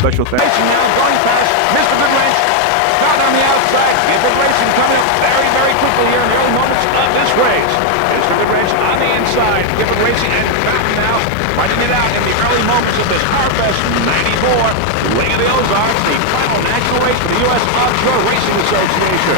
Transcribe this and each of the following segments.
special thanks. Racing now going past Mr. Good Wrench. Found on the outside. Gifford Racing coming up very, very quickly here in the early moments of this race. Mr. Good Wrench on the inside. Gifford Racing and Fountain now fighting it out in the early moments of this Powerboat 94. Lake of the Ozarks, the final national race for the U.S. Offshore Racing Association.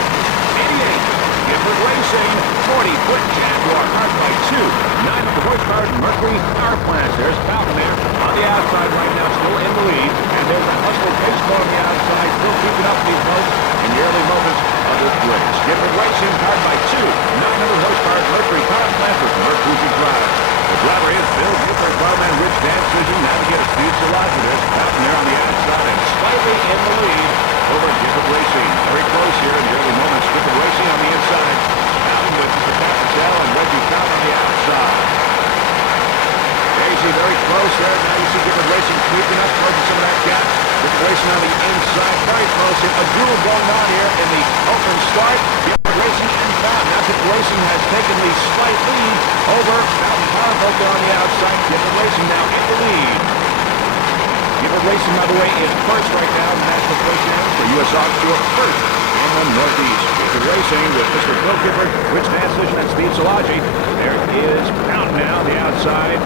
88. Gifford Racing, 40-foot Jaguar, powered by two 900 horsepower Mercury power plants. There's Fountain there on the outside right now, still in the lead. And there's a hustle pace car on the outside, still keeping up these votes in the early moments of this race. Gifford Racing, powered by two 900 horsepower Mercury power plants with Mercury drive. The driver is Bill Gifford, Fireman Rich Decision, navigator Steve Salazar. There's Fountain there on the outside and slightly in the lead over Gifford Racing. Very close here in the early moments. Gifford Racing on the inside. Fountain with Mr. Capital and Reggie Fountain on the outside. There you see very close there. Now you see Gifford Racing creeping up, closing some of that gap. Gifford Racing on the inside. Very close here. A duel going on here in the open start. Gifford Racing and Fountain. Now Gifford Racing has taken the slight lead over Fountain Powerboat on the outside. Gifford Racing now in the lead. Gifford Racing, by the way, is first right now in the National Pro Champions for U.S. Offshore, first in the Northeast. Gifford Racing with Mr. Bill Gifford, Rich Decision, and Steve Salazar. There is Fountain now on the outside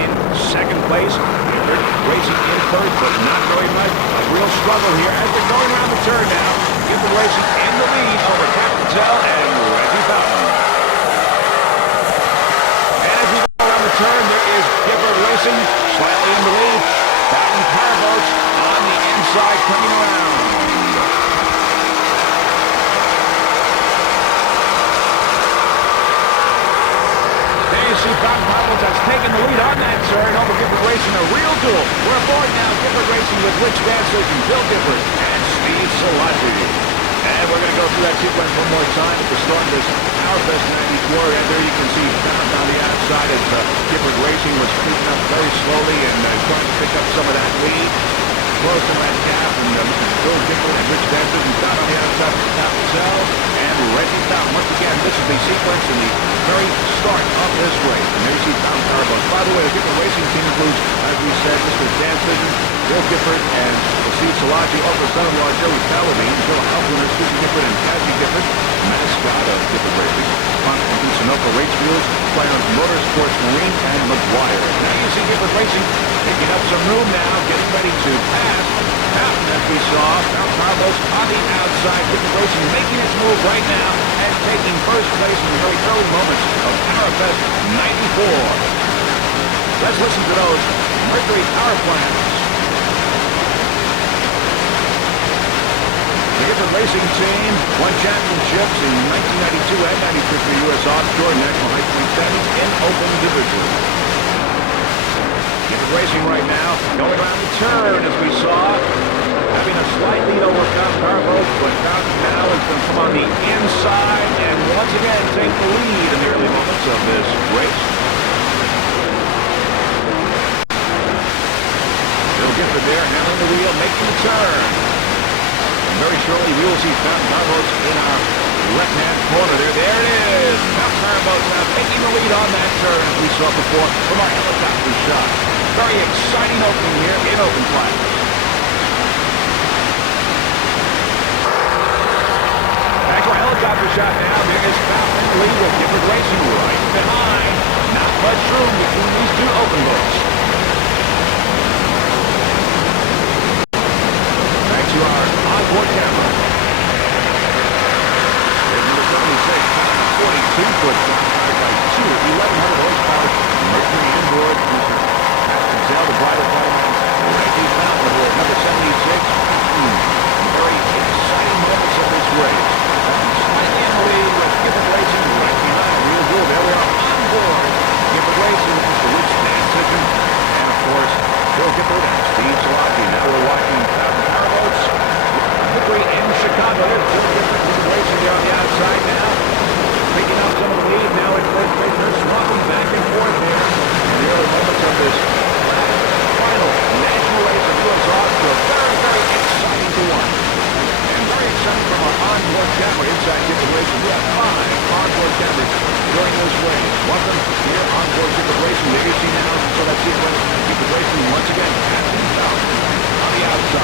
in second place. Gifford Racing in third, but not very much. A real struggle here as they're going around the turn now. Gifford Racing in the lead over Capital and Reggie Fountain. And as we go around the turn, there is Gifford Racing slightly in the lead. Fountain Powerboats on the inside coming around. There you see Fountain Powerboats has taken the lead on that turn over Gifford Racing. A real duel. We're aboard now. Gifford Racing with Rich Decision, Bill Gifford, and Steve Salazar. And we're going to go through that sequence one more time at the start of this Powerboat 94. And there you can see Fountain on the outside as Gifford Racing was creeping up very slowly and trying to pick up some of that lead. Close to that gap, and Bill Gifford and Rich Decision down on the outside of Capital and Reggie Fountain. Once again, this is the sequence in the very start of this race. And there you see Fountain Powerboat. By the way, the Gifford Racing team includes, as we said, Mr. Decision, Bill Gifford, and Steve Salazar, also son-in-law Joey Paladine, Bill Halpiner, Susan Gifford, and Cassie Gifford, mascot of Gifford Racing. Sponsored from Sunoco Race Fuels, Clarence Motorsports Marine, and McGuire. Now you see Gifford Racing picking up some room now, getting ready to pass Fountain, as we saw. Fountain Powerboats on the outside. Gifford Racing making its move right now and taking first place in the very early moments of Powerboat 94. Let's listen to those Mercury power plants. The Gifford Racing team won championships in 1992 and 93 for U.S. Offshore National High Point Standings in open division. Gifford Racing right now going around the turn, as we saw, having a slight lead over Fountain Powerboat, but Fountain now is going to come on the inside and once again take the lead in the early moments of this race. Bill Gifford there handling the wheel, making the turn. Very shortly, we will see Fountain Powerboats in our left-hand corner there. There it is. Fountain Powerboats now taking the lead on that turn, as we saw before from our helicopter shot. Very exciting opening here in open flight. Back to our helicopter shot now. There is Fountain in the lead with Gifford Racing right behind. Not much room between these two open boats. To our onboard camera. There's number 76, 42-foot powered by two 1,100 horsepower Mercury inboard. Capital, the driver, fireman, Reggie Fountain aboard number 76. Very exciting moments of this race. Slightly in the lead with Gifford Racing right behind. Real good. There we are on board. Gifford Racing with Mr. Rich Decision. And of course, Bill Gifford and Steve Salazar. Now we're watching Fountain Powerboats. Mercury in Chicago. There's Bill Gifford racing there on the outside now. Picking up some of the lead now in first place. They're swapping back and forth there in the early moments of this final national race of U.S. Offshore. Very, very exciting to watch. And very exciting from our onboard camera inside Gifford Racing. We have 5 onboard cameras during this race. One of them here onboard Gifford Racing. There you see now, so that sequence, Gifford Racing once again passing Fountain on the outside.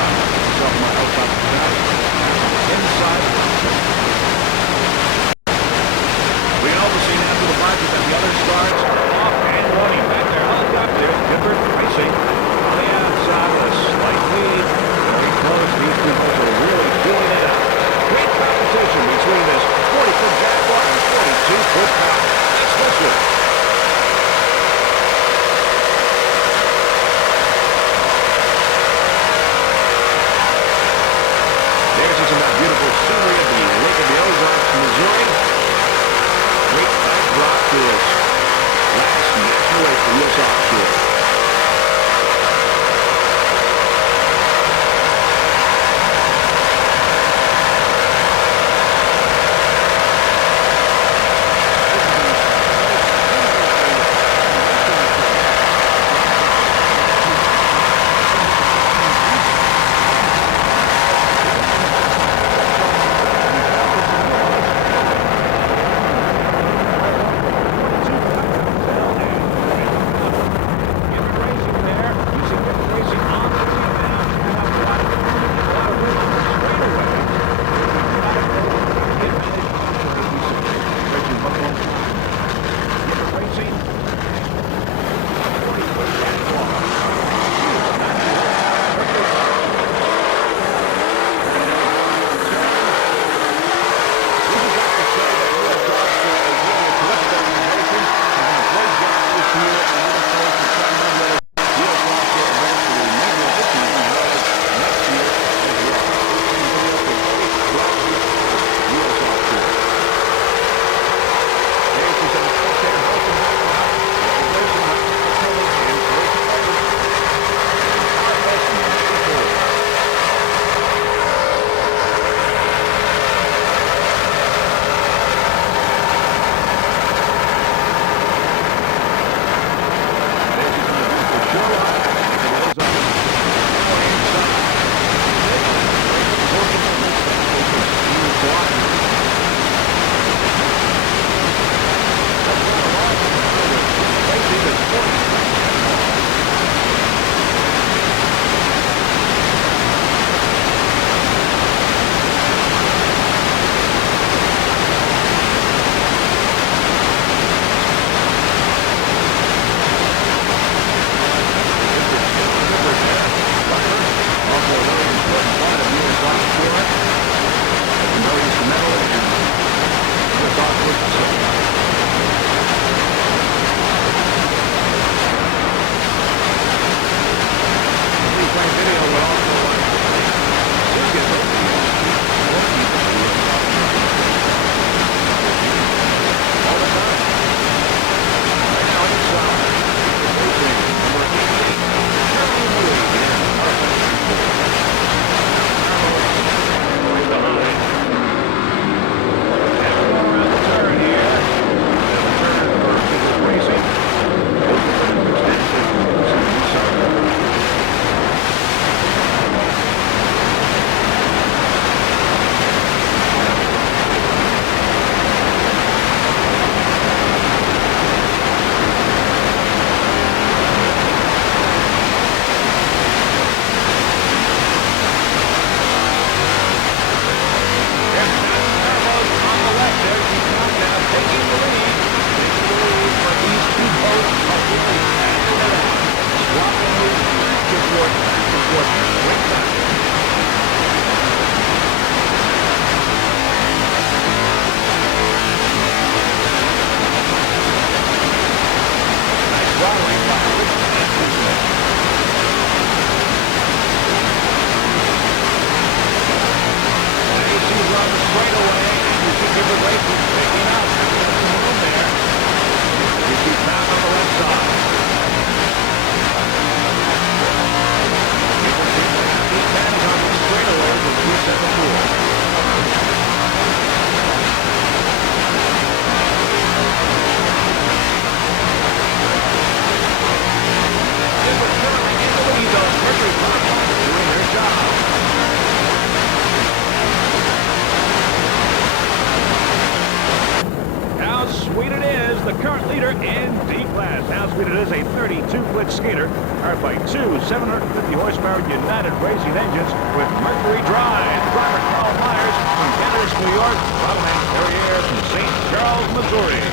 in D-Class. How sweet it is, a 32-foot skater powered by two 750-horsepower United Racing engines with Mercury Drive. Driver Carl Myers from Kansas, New York. Bottleman Terrier from St. Charles, Missouri.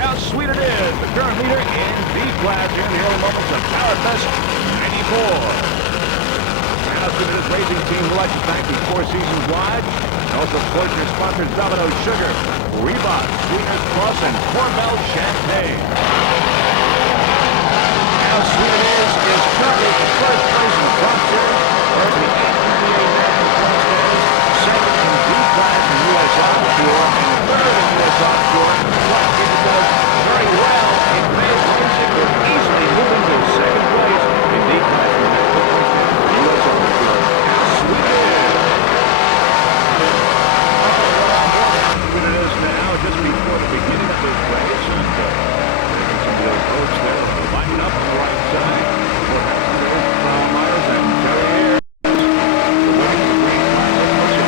How sweet it is, the current leader in D-Class here in the early moments of Powerboat 94. How sweet it is, racing team would like to thank you 4 seasons wide. And also, of course, your sponsors Domino Sugar, Reebok, Sweetness Plus, and Corbel Champagne. How sweet it is currently the first place in the Club Series, whereas the NPA American Club stands second in D-Class in U.S. Offshore and third in U.S. Offshore. Like it does very well in male racing, will easily move into second place in D-Class in the National Point Stands for U.S. Offshore. How sweet it is! It is now just before the beginning of this race, and some of those boats there lining up on the right side. We're having those Carl Myers and Terrier. We're waiting for the green flag. Let's go.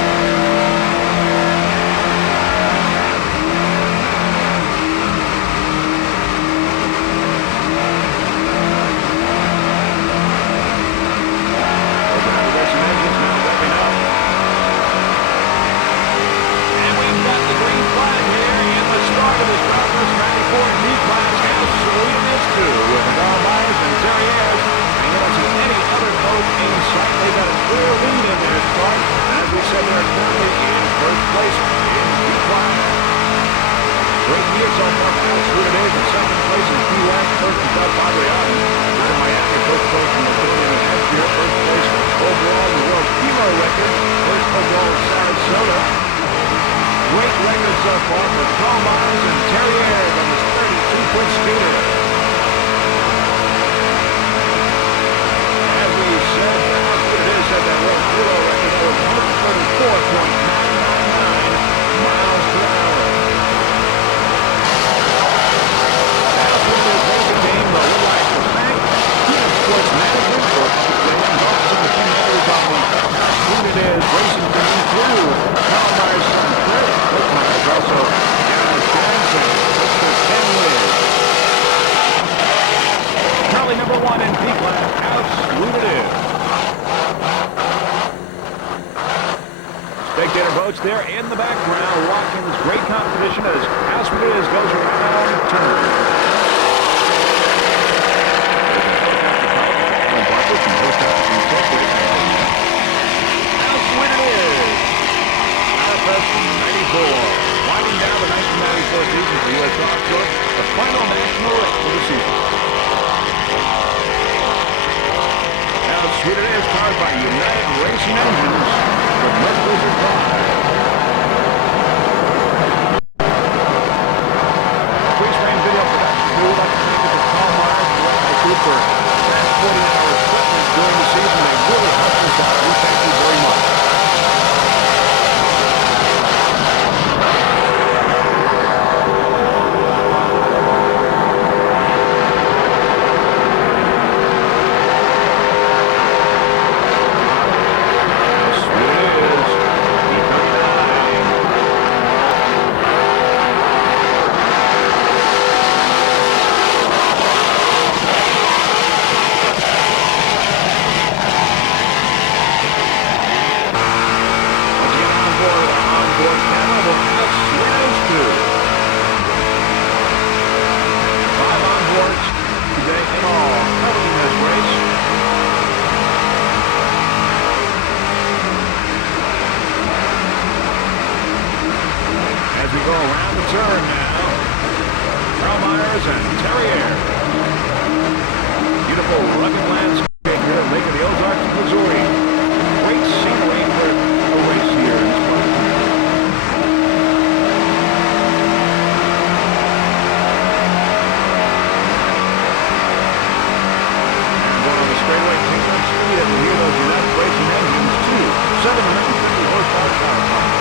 Those navigation engines now revving up. The green flag here in the start of this Powerboat 94 D-Class. How sweet it is, too, with Carl Myers and Terriers. And you don't see any other boat in sight. They got a clear lead in their start. As we said, they're currently in first place in D-Class. Great year so far. How sweet it is. In second place in Key West. First is Doug Adriani. Here in Miami, first place in the Billion and a half year. First place overall in the world kilo record. First overall in Sarasota. Great record so far for Carl Myers and Terrier on this 32-foot skater. As we said, how good it is that world kilo record that was 134.999 miles per hour. Now for the racing game, but we'd like to thank Team Sports Management for public relations officer the team members on the how sweet it is racing team through Carl Myers' son Chris. Myers also John James and Mr. Ken Liz. Currently number 1 in D-Class. How sweet it is. Spectator boats there in the background. Watkins, great competition as How Sweet It Is goes around the turn. How sweet it is. Powerboat 94. Winding down the 1994 season for U.S. Offshore, the final national race for the season. How sweet it is, powered by United Racing engines with Mercury Drive. Freestyle video production crew would like to thank you for Carl Myers and the crew for transporting our equipment during the season. They really helped us out. We thank you very much. Go around the turn now. Carl Myers and Terrier. Beautiful rugged landscape here at Lake of the Ozarks, Missouri. Great scenery for a race here in this part of the country. And going on the straightaway, picking up speed as we hear those United Racing engines too. 750 horsepower power plant.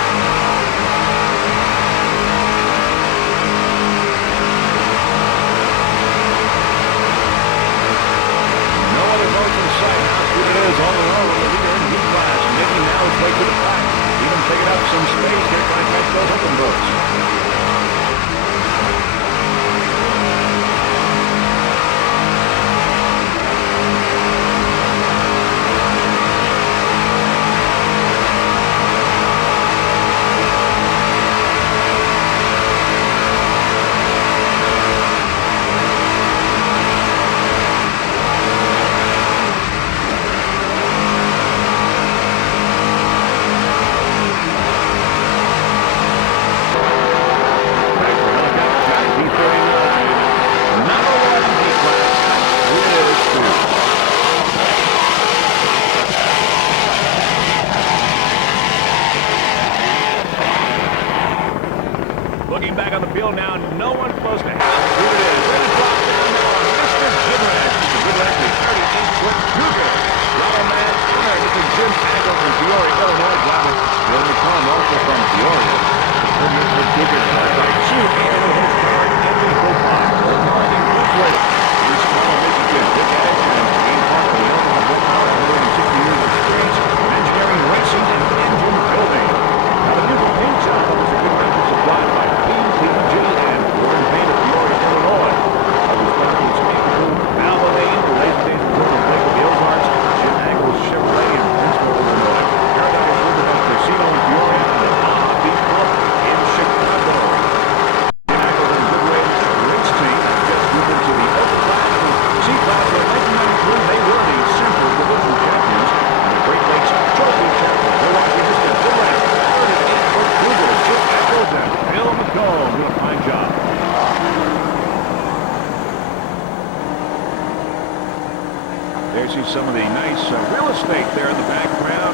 there you see some of the nice real estate there in the background.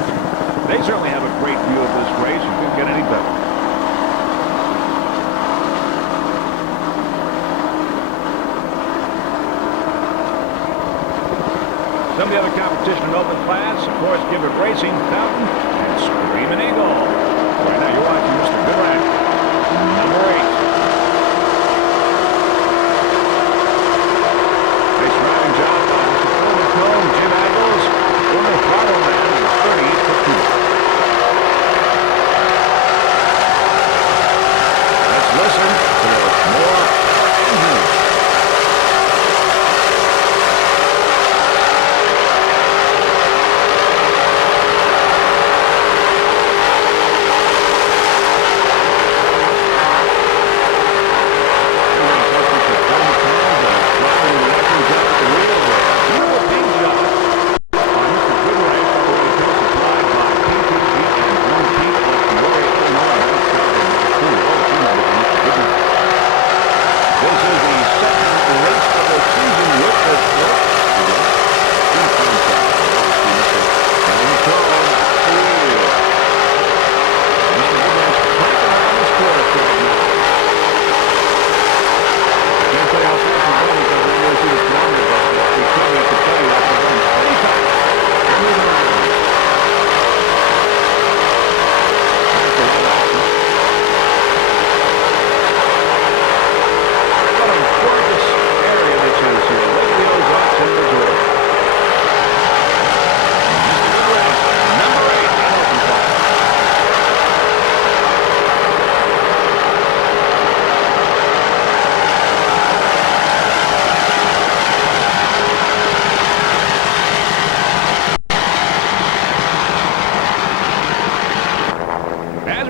They certainly have a great view of this race. You couldn't get any better. Some of the other competition in open class, of course, Give It Racing, Fountain, and Screaming Eagle. Right now you're watching Mr. Goodranch, number 8. Nice driving job by Mr. Coleman, Jim Eagles, former Powerboat is 38-52. Let's listen to more engines.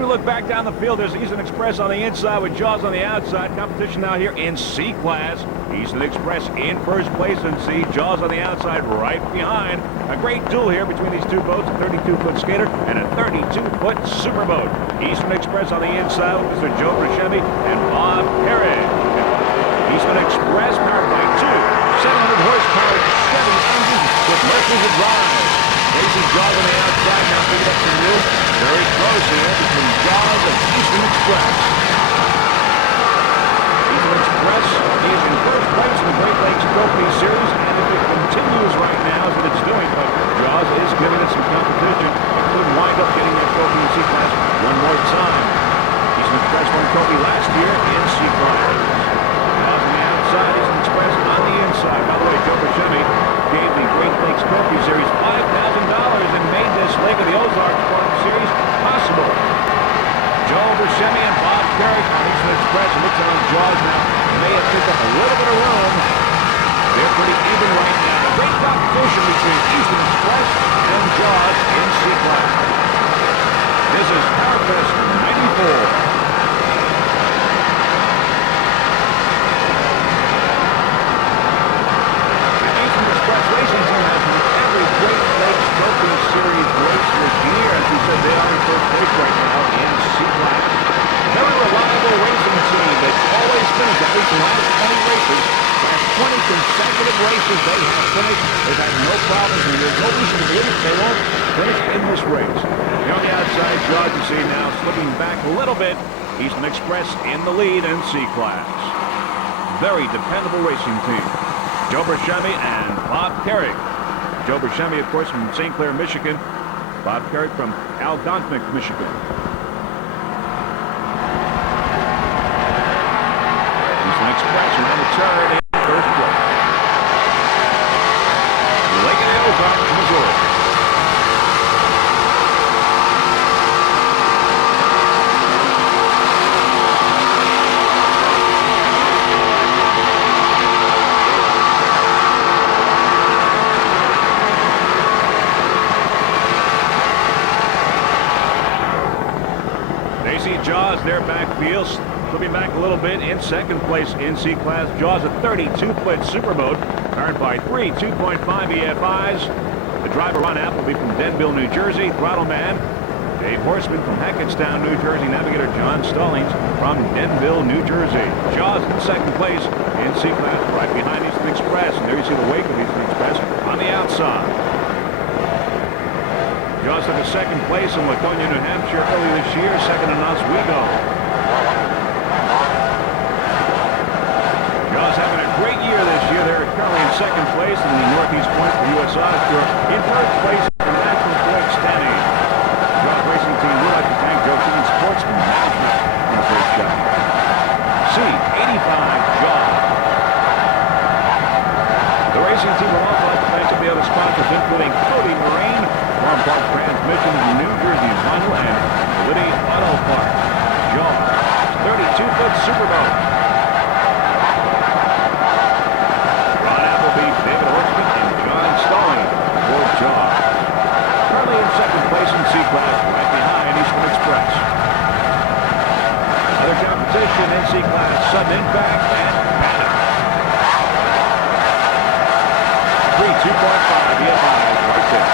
Look back down the field. There's Eastern Express on the inside with Jaws on the outside. Competition now here in C class. Eastern Express in first place in C. Jaws on the outside right behind. A great duel here between these two boats, a 32-foot skater and a 32-foot superboat. Eastern Express on the inside with Mr. Joe Buscemi and Bob Perry. Eastern Express powered by two 700-horsepower Chevy engines with Mercury drive. Racing Jaws on the outside, now picking up some room. Very close here between Jaws and Eastern Express. Eastern Express is in first place in the Great Lakes Trophy Series, and if it continues right now as it's doing, but Jaws is giving it some competition. It could wind up getting that trophy in C-Class one more time. Eastern Express won the trophy last year in C-Class. Jaws on the outside, Eastern Express on the inside. By the way, Joe Buscemi gave the Great Lakes Trophy Series $5,000 and made this Lake of the Ozarks Farm Series possible. Joe Buscemi and Bob Carrick on Eastern Express. Looks on Jaws now. May have picked up a little bit of room. They're pretty even right now. A great competition between Eastern Express and Jaws in C-Class. This is Powerboat 94. Racing team has won every Great Lakes Trophy Series race this year. As we said, they are in first place right now in C-Class. Very reliable racing team. They've always finished at least one of 20 races. Last 20 consecutive races they have finished. They've had no problems, and there's no reason to believe they won't finish in this race. Here on the outside, Jaws, you see now slipping back a little bit. Eastern Express in the lead in C-Class. Very dependable racing team. Joe Buscemi and Bob Carrick. Joe Buscemi, of course, from St. Clair, Michigan. Bob Carrick from Algonquin, Michigan. Eastern Express around the turn in first place. Lake of the Ozarks, Missouri. Jaws, their backfield, slipping back a little bit in second place in C-Class. Jaws, a 32-foot superboat, powered by three 2.5 EFIs. The driver, Ron Appleby from Denville, New Jersey. Throttle man, Dave Horseman from Hackettstown, New Jersey. Navigator John Stallings from Denville, New Jersey. Jaws in second place in C-Class, right behind Eastern Express. And there you see the wake of Eastern Express on the outside. outside. Jaws took a second place in Laconia, New Hampshire earlier this year, second in Oswego. Jaws having a great year this year. They're currently in second place in the Northeast Point for U.S. Offshore. In third place in the national point standing. Jaws Racing Team would like to thank Joe Keating Sportsman Management for a great job. C85 Jaws. The racing team would also like to thank some of the other sponsors, including Cody Marine, Farm Park Transmission, New Jersey Vinyl, and Liddy Auto Parts. Jaws 32-foot Superboat. David Horstman and John Stalling for Jaws. Currently in second place in C-Class, right behind Eastern Express. Other competition in C-Class, Sudden Impact and Panic. 2.5 EFI right there.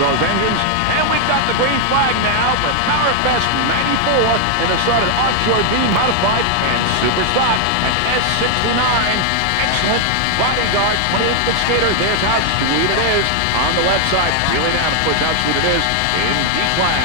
Those engines, and we've got the green flag now for Powerboat 94 in the started Offshore D modified and super stock at S69. Excellent bodyguard, 28-foot skater. There's how sweet it is on the left side. Really down to put how sweet it is in D class.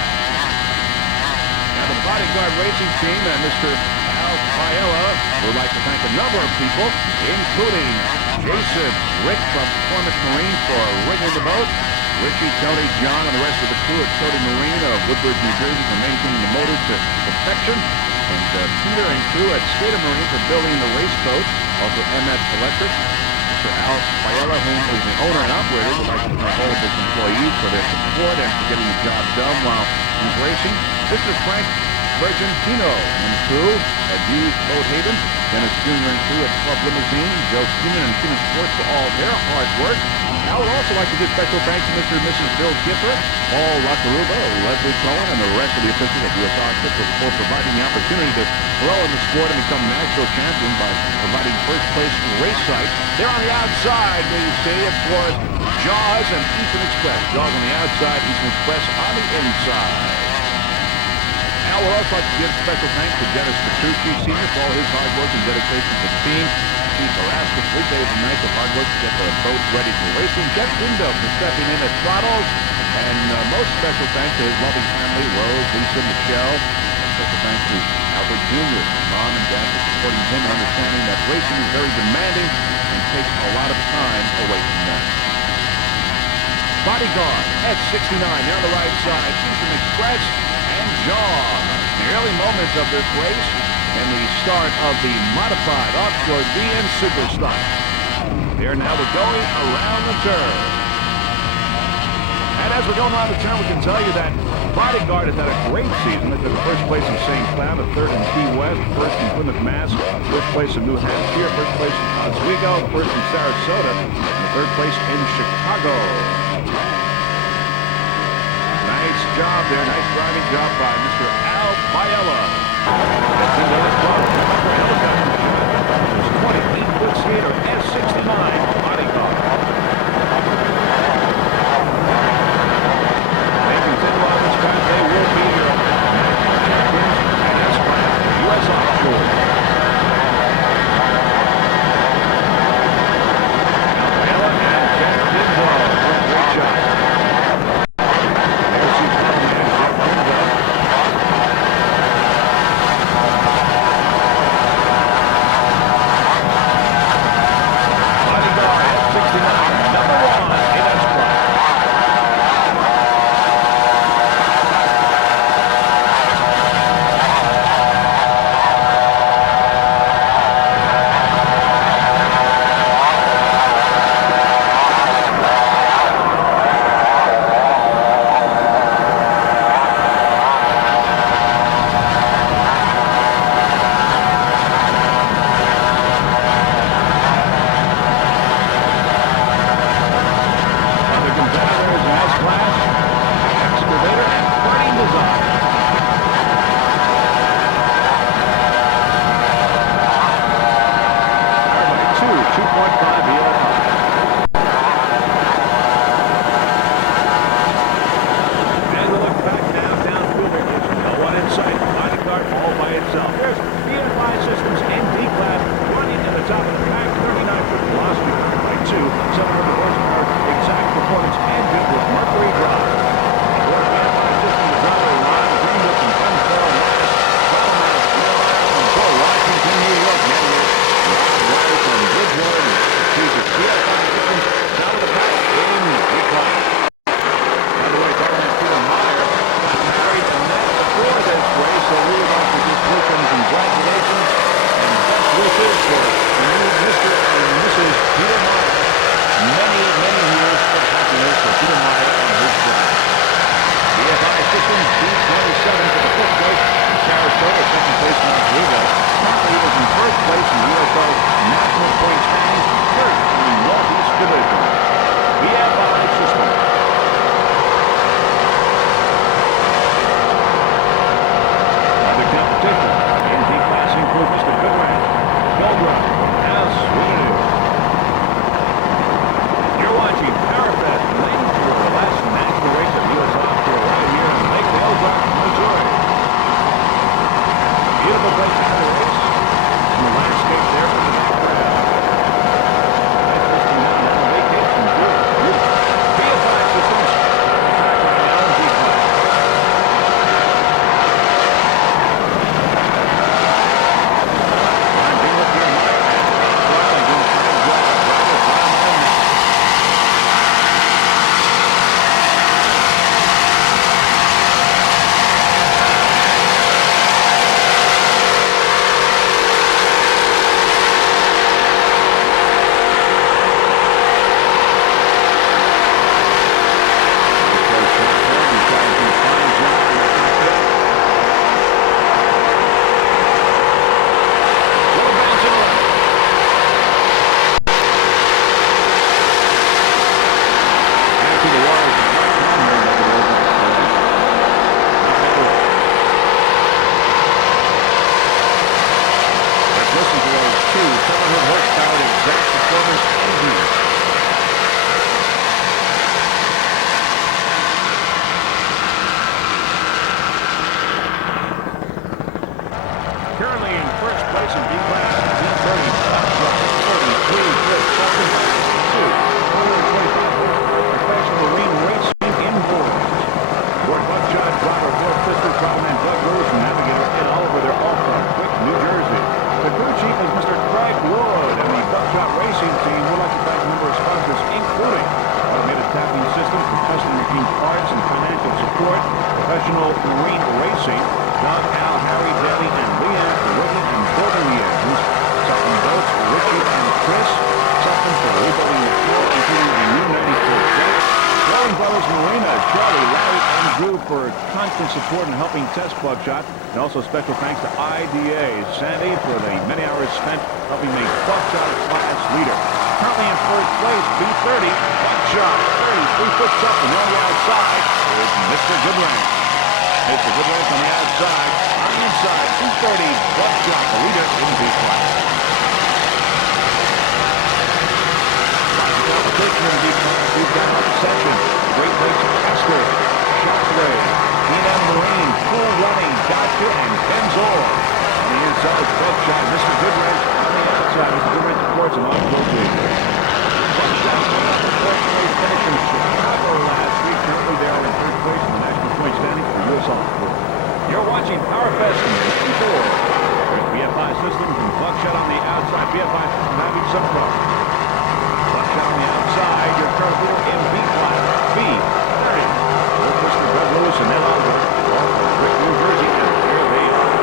Now the bodyguard racing team and Mr. Al Fiella would like to thank a number of people, including Jason Rick from Performance Marine for rigging the boat. Richie, Tony, John, and the rest of the crew at Cody Marine of Woodbridge, New Jersey for maintaining the motors to perfection. And Peter and crew at Skater Marine for building the race boat. Also MS Electric. Mr. Al Fiella, whom is the owner and operator, would like to thank all of his employees for their support and for getting the job done while he's racing. Mr. Frank Bergentino and crew at Hughes Boat Haven. Dennis Jr. and crew at Club Limousine. Joe Schumann and Keating Sports for all their hard work. I would also like to give special thanks to Mr. and Mrs. Bill Gipper, Paul Lacaruba, Leslie Cohen, and the rest of the officials of U.S. Offshore for providing the opportunity to grow in the sport and become national champion by providing first place race sites. They're on the outside, where you see, of course, Jaws and Eastern Express. Jaws on the outside, Eastern Express on the inside. Now we'd also like to give special thanks to Dennis Petrucci, Sr. for all his hard work and dedication to the team. Steve Haraska, 3 days and nights of hard work to get the boat ready for racing. Jeff Dindo for stepping in at throttles. And most special thanks to his loving family, Rose, Lisa, Michelle. And special thanks to Albert Jr., Mom and Dad for according to him, understanding that racing is very demanding and takes a lot of time away from them. Bodyguard at 69, there on the right side, Eastern Express and John. The early moments of this race and the start of the modified Offshore DN Superstock. There now we're going around the turn. And as we're going around the turn, we can tell you that Bodyguard has had a great season. They took first place in St. Cloud, a third in Key West, first in Plymouth, Mass, first place in New Hampshire, first place in Oswego, first in Sarasota, and third place in Chicago. Nice job there. Nice driving job by Mr. Al Biella. That's into his car. Remember, helicopter. This 28-foot skater, S69, Bodyguard. They continue on this track. They will be your national champions and S-Class U.S. Offshore. Al Biella and Jack Dinwall. Great job. constant support in helping test buckshot. And also special thanks to IDA Sandy for the many hours spent helping make buckshot a class leader. Currently in first place, B30, buckshot, 33 foot something on the outside is Mr. Goodrange. Mr. Goodrange on the outside. On the inside, 230, buckshot, the leader in B class. Competition in B class, we've got Obsession, Great Lakes Casper, Shockwave, E&M Marine, Cool Running, Gotcha, and Pennzoil. On the inside is buckshot, Mr. Goodrange. On the outside, Mr. Goodrange, of course, and off-road vehicle. Buckshot went up to fourth place, finished in Chicago last week. Currently, they are in third place in the national point standing for U.S. Offshore. You're watching PowerFest 94. There's BFI Systems and buckshot on the outside. BFI Systems having some trouble. Buckshot on the outside. Your current leader in B class. B30. Both Mr. Greg Lewis and Ed Oliver are from Brick, New Jersey, and here they are.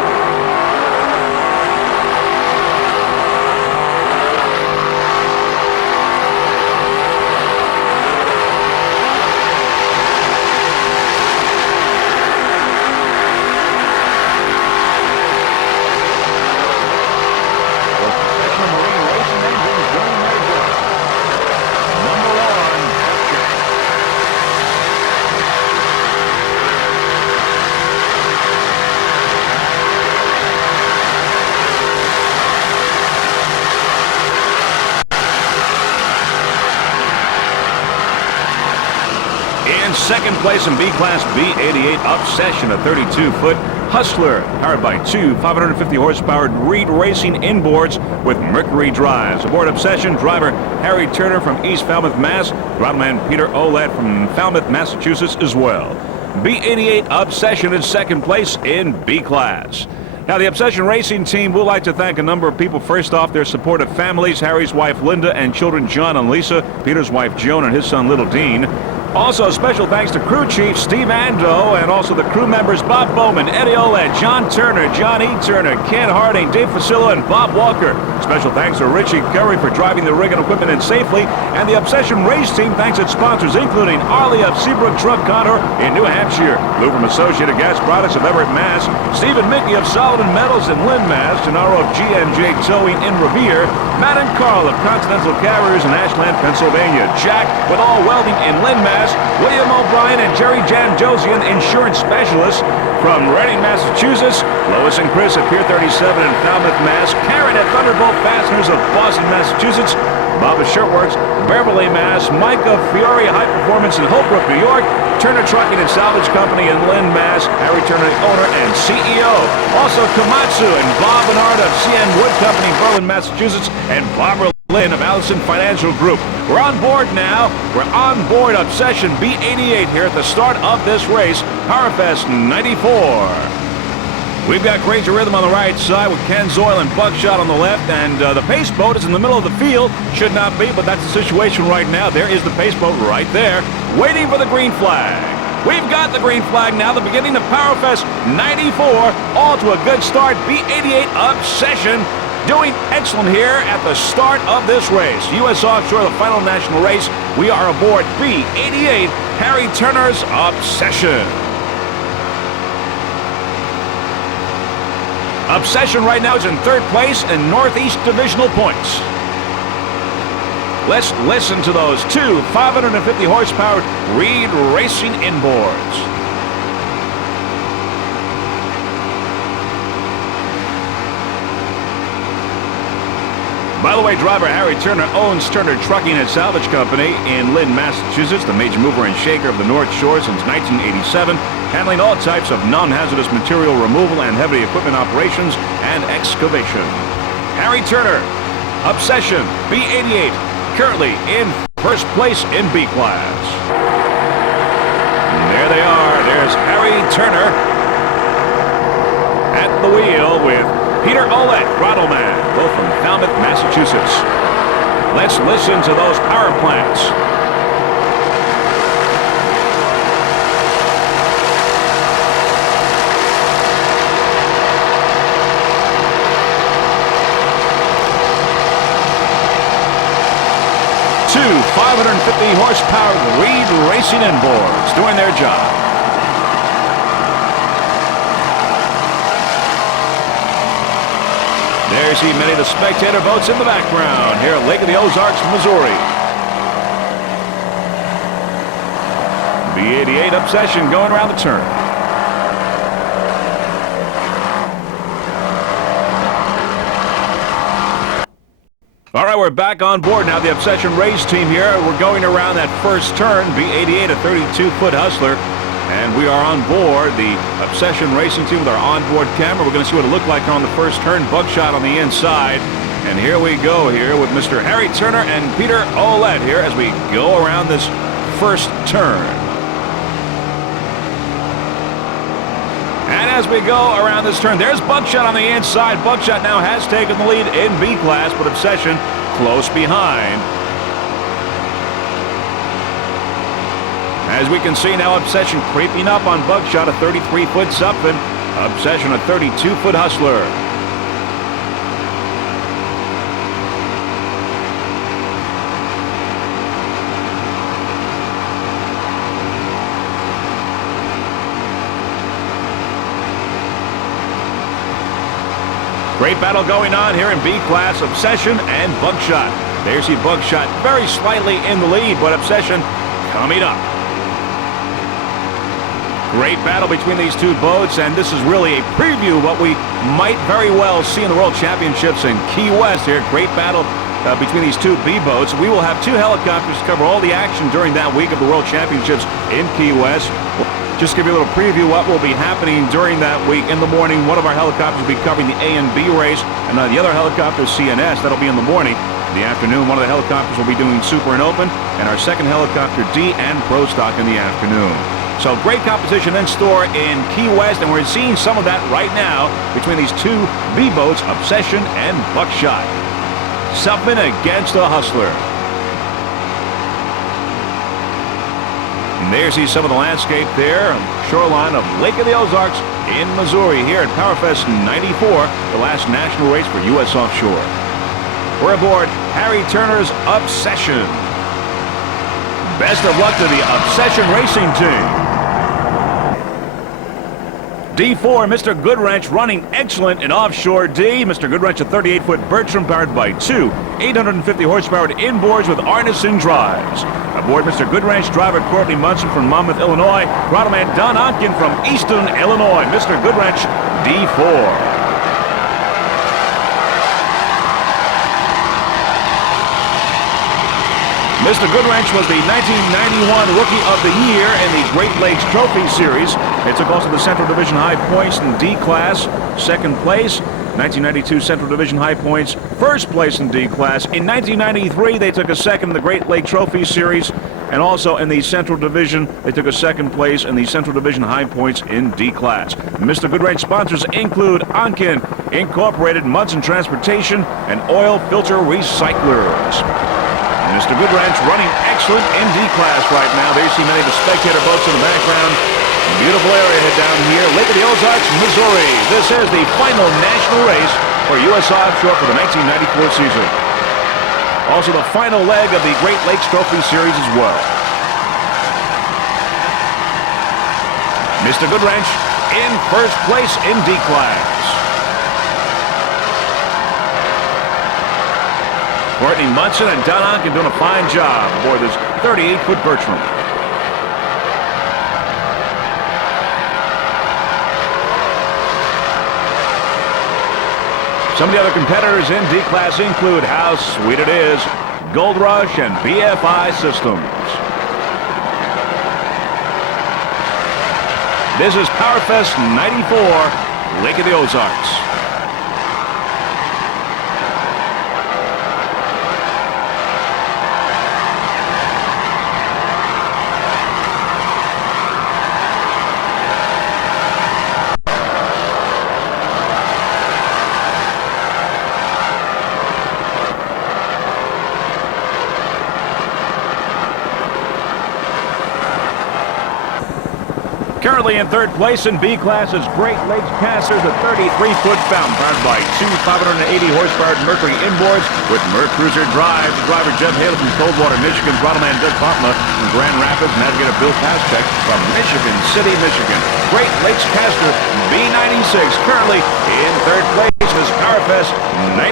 In second place in B-Class, B88 Obsession, a 32-foot Hustler, powered by two 550-horsepower Reed Racing inboards with Mercury drives. Aboard Obsession, driver Harry Turner from East Falmouth, Mass. Throttle Peter Olette from Falmouth, Massachusetts as well. B88 Obsession in second place in B-Class. Now, the Obsession Racing team would like to thank a number of people. First off, their supportive families, Harry's wife Linda and children John and Lisa, Peter's wife Joan and his son Little Dean. Also, special thanks to crew chief Steve Ando and also the crew members Bob Bowman, Eddie Olette, John Turner, John E. Turner, Ken Harding, Dave Facilla, and Bob Walker. Special thanks to Richie Curry for driving the rig and equipment in safely. And the Obsession Race Team thanks its sponsors, including Arlie of Seabrook Truck Contour in New Hampshire, Lou from Associated Gas Products of Everett, Mass., Steve and Mickey of Solomon Metals in Lynn, Mass., Gennaro of G&J Towing in Revere, Matt and Carl of Continental Carriers in Ashland, Pennsylvania, Jack with All Welding in Lynn, Mass., William O'Brien and Jerry Jandosian, insurance specialists from Reading, Massachusetts, Lois and Chris at Pier 37 in Falmouth, Mass., Karen at Thunderbolt Fasteners of Boston, Massachusetts, Bob of Shirtworks, Beverly, Mass., Mike of Fiore High Performance in Holbrook, New York, Turner Trucking and Salvage Company in Lynn, Mass., Harry Turner, owner and CEO. Also Komatsu and Bob Bernard of CN Wood Company, Berlin, Massachusetts, and Barbara Lynn of Allison Financial Group. We're on board now. We're on board Obsession B88 here at the start of this race, PowerFest 94. We've got Crazy Rhythm on the right side with Ken Zoil and Buckshot on the left, and the pace boat is in the middle of the field. Should not be, but that's the situation right now. There is the pace boat right there, waiting for the green flag. We've got the green flag now, the beginning of PowerFest 94. All to a good start. B88 Obsession doing excellent here at the start of this race. U.S. Offshore, the final national race. We are aboard B88, Harry Turner's Obsession. Obsession right now is in third place in Northeast Divisional points. Let's listen to those two 550 horsepower Reed Racing inboards. By the way, driver Harry Turner owns Turner Trucking and Salvage Company in Lynn, Massachusetts, the major mover and shaker of the North Shore since 1987, handling all types of non-hazardous material removal and heavy equipment operations and excavation. Harry Turner, Obsession, B88, currently in first place in B class. And there they are. There's Harry Turner at the wheel with Peter Olette, throttle man, both from Falmouth, Massachusetts. Let's listen to those power plants. Two 550 horsepower Reed Racing inboards doing their job. you see many of the spectator boats in the background here at Lake of the Ozarks, Missouri. B-88 Obsession going around the turn. All right, we're back on board now. The Obsession race team here. We're going around that first turn. B-88, a 32-foot Hustler. And we are on board the Obsession racing team with our onboard camera. We're going to see what it looked like on the first turn. Buckshot on the inside. And here we go here with Mr. Harry Turner and Peter Ouellette here as we go around this first turn. And as we go around this turn, there's Buckshot on the inside. Buckshot now has taken the lead in B class, but Obsession close behind. As we can see now, Obsession creeping up on Buckshot, a 33-foot Zupfin. Obsession, a 32-foot Hustler. Great battle going on here in B class, Obsession and Buckshot. There you see Buckshot very slightly in the lead, but Obsession coming up. Great battle between these two boats, and this is really a preview of what we might very well see in the World Championships in Key West here. Great battle between these two B boats. We will have two helicopters to cover all the action during that week of the World Championships in Key West. Just give you a little preview what will be happening during that week. In the morning, one of our helicopters will be covering the A and B race, and the other helicopter is CNS. That'll be in the morning. In the afternoon, one of the helicopters will be doing Super and Open, and our second helicopter, D and Pro Stock, in the afternoon. So great competition in store in Key West, and we're seeing some of that right now between these two B boats, Obsession and Buckshot. Zupfin against the Hustler. And there you see some of the landscape there on the shoreline of Lake of the Ozarks in Missouri here at Powerfest 94, the last national race for U.S. Offshore. We're aboard Harry Turner's Obsession. Best of luck to the Obsession racing team. D4, Mr. Goodwrench running excellent in Offshore D. Mr. Goodwrench, a 38-foot Bertram powered by two 850 horsepower inboards with Arneson drives. Aboard Mr. Goodwrench, driver Courtney Munson from Monmouth, Illinois. Throttle man Don Onken from Easton, Illinois. Mr. Goodwrench, D4. Mr. Goodwrench was the 1991 Rookie of the Year in the Great Lakes Trophy Series. They took also the Central Division High Points in D class, second place. 1992 Central Division High Points, first place in D class. In 1993, they took a second in the Great Lake Trophy Series, and also in the Central Division, they took a second place in the Central Division High Points in D class. Mr. Goodwrench sponsors include Onken Incorporated, Munson Transportation, and Oil Filter Recyclers. Mr. Goodwrench running excellent in D class right now. There you see many of the spectator boats in the background. Beautiful area down here, Lake of the Ozarks, Missouri. This is the final national race for U.S. Offshore for the 1994 season. Also the final leg of the Great Lakes Trophy Series as well. Mr. Goodwrench in first place in D class. Courtney Munson and Don Onken doing a fine job aboard this 38-foot Bertram. Some of the other competitors in D class include How Sweet It Is, Gold Rush, and BFI Systems. This is Powerfest 94, Lake of the Ozarks. Currently in third place in B class is Great Lakes Casters, a 33-foot fountain powered by two 580 horsepower Mercury inboards with Mercruiser drives. Driver Jeff Haley from Coldwater, Michigan. Throttleman Doug Popma from Grand Rapids. Navigator Bill Paschek from Michigan City, Michigan. Great Lakes Caster B96 currently in third place is Powerfest 94.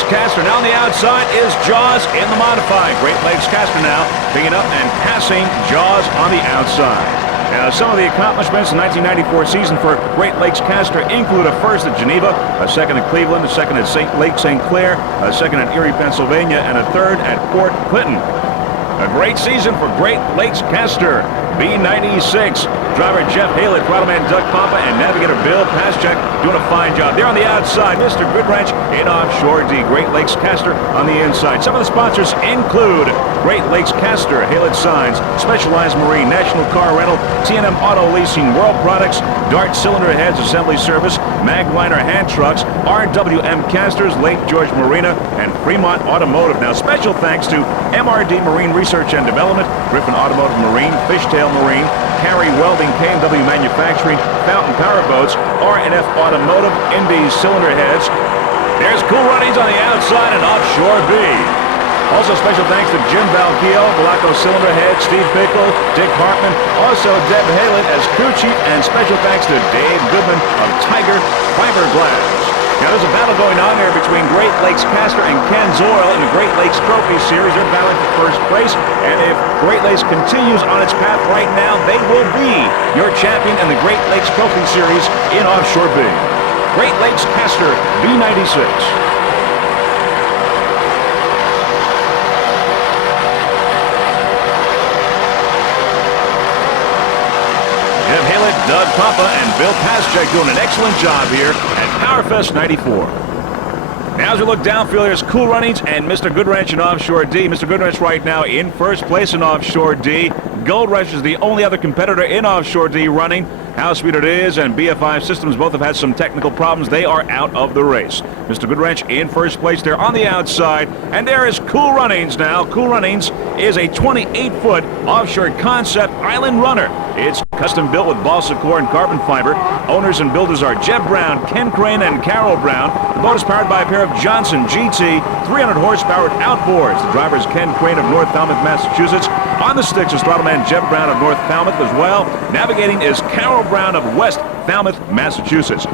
Lakes Caster. Now on the outside is Jaws in the modified. Great Lakes Caster now picking up and passing Jaws on the outside. Now, some of the accomplishments in the 1994 season for Great Lakes Caster include a first at Geneva, a second at Cleveland, a second at Lake St. Clair, a second at Erie, Pennsylvania, and a third at Port Clinton. A great season for Great Lakes Caster. B96. Driver Jeff Halett, throttle-man Doug Papa, and navigator Bill Paschek doing a fine job. There on the outside, Mr. Goodwrench in Offshore D. Great Lakes Caster on the inside. Some of the sponsors include Great Lakes Caster, Halett Signs, Specialized Marine, National Car Rental, T&M Auto Leasing, World Products, Dart Cylinder Heads Assembly Service, Magliner Hand Trucks, RWM Casters, Lake George Marina, and Fremont Automotive. Now, special thanks to MRD Marine Research and Development, Griffin Automotive Marine, Fishtail Marine, Carey Welding, K&W Manufacturing, Fountain Powerboats, R&F Automotive, Indy's Cylinder Heads. There's Cool Runnings on the outside and Offshore B. Also special thanks to Jim Valkio, Balaco Cylinder Head, Steve Pickle, Dick Hartman, also Deb Halett as crew chief, and special thanks to Dave Goodman of Tiger Fiberglass. Now, there's a battle going on there between Great Lakes Caster and Ken's Oil in the Great Lakes Trophy Series. They're battling for first place, and if Great Lakes continues on its path right now, they will be your champion in the Great Lakes Trophy Series in Offshore B. Great Lakes Caster B96. Jeff Halett, Doug Papa, and Bill Paschek doing an excellent job here at PowerFest 94. Now as we look downfield, there's Cool Runnings and Mr. Goodwrench in Offshore D. Mr. Goodwrench right now in first place in Offshore D. Gold Rush is the only other competitor in Offshore D running. How Sweet It Is and BFI Systems both have had some technical problems. They are out of the race. Mr. Goodwrench in first place there on the outside. And there is Cool Runnings now. Cool Runnings is a 28-foot offshore concept island runner. It's custom built with balsa core and carbon fiber. Owners and builders are Jeb Brown, Ken Crane, and Carol Brown. The boat is powered by a pair of Johnson GT 300 horsepower outboards. The driver is Ken Crane of North Falmouth, Massachusetts. On the sticks is throttle-man Jeb Brown of North Falmouth as well. Navigating is Carol Brown of West Falmouth, Massachusetts.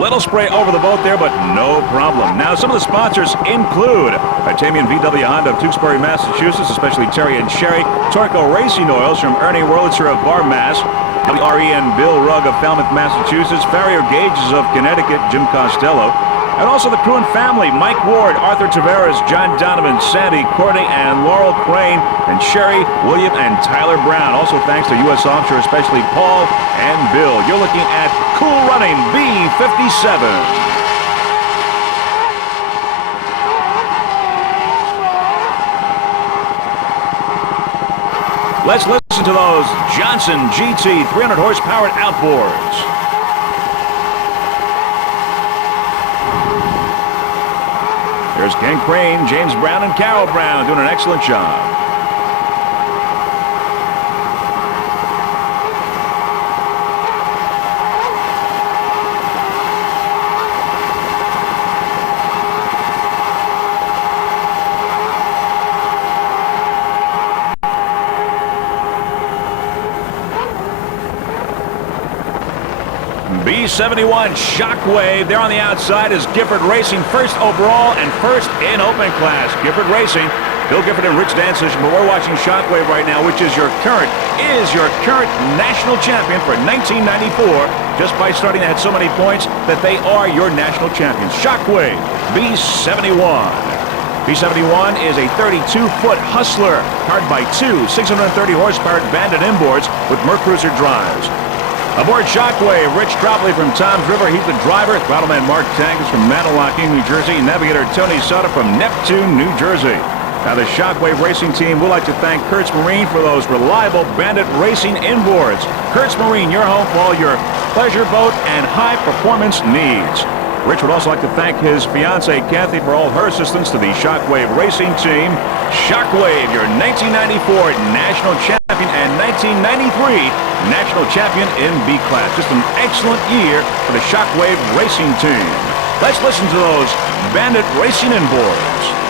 Little spray over the boat there, but no problem. Now, some of the sponsors include Tamian VW Honda of Tewksbury, Massachusetts, especially Terry and Sherry. Torco Racing Oils from Ernie Wurlitzer of Bar, Mass. WRE and Bill Rugg of Falmouth, Massachusetts. Farrier Gauges of Connecticut, Jim Costello. And also the crew and family, Mike Ward, Arthur Tavares, John Donovan, Sandy, Courtney, and Laurel Crane, and Sherry, William, and Tyler Brown. Also thanks to U.S. Offshore, especially Paul and Bill. You're looking at Cool Running B57. Let's listen to those Johnson GT 300 horsepower outboards. There's Ken Crane, James Brown, and Carol Brown doing an excellent job. B71 Shockwave. There on the outside is Gifford Racing, first overall and first in open class. Gifford Racing, Bill Gifford and Rich Dancich, but we're watching Shockwave right now, which is your current national champion for 1994, just by starting to have so many points that they are your national champions. Shockwave B71. B71 is a 32-foot hustler powered by two 630 horsepower Bandit inboards with Mercruiser drives. Aboard Shockwave, Rich Tropoli from Tom's River. He's the driver. Throttleman Mark Tangus from Manawaki, New Jersey. Navigator Tony Sutter from Neptune, New Jersey. Now, the Shockwave Racing Team would like to thank Kurtz Marine for those reliable Bandit racing inboards. Kurtz Marine, your home for all your pleasure boat and high-performance needs. Rich would also like to thank his fiancée, Kathy, for all her assistance to the Shockwave Racing Team. Shockwave, your 1994 national champion and 1993 national champion in B-Class. Just an excellent year for the Shockwave Racing Team. Let's listen to those Bandit racing inboards.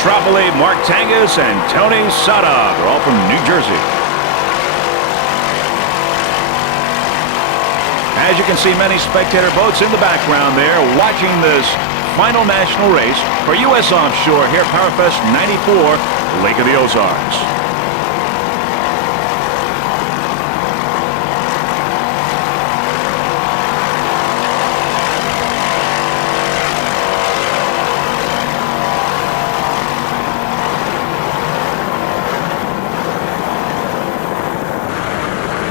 Tropoli, Mark Tangus, and Tony Sada. They're all from New Jersey. As you can see, many spectator boats in the background there watching this final national race for U.S. Offshore here at Powerfest 94, Lake of the Ozarks.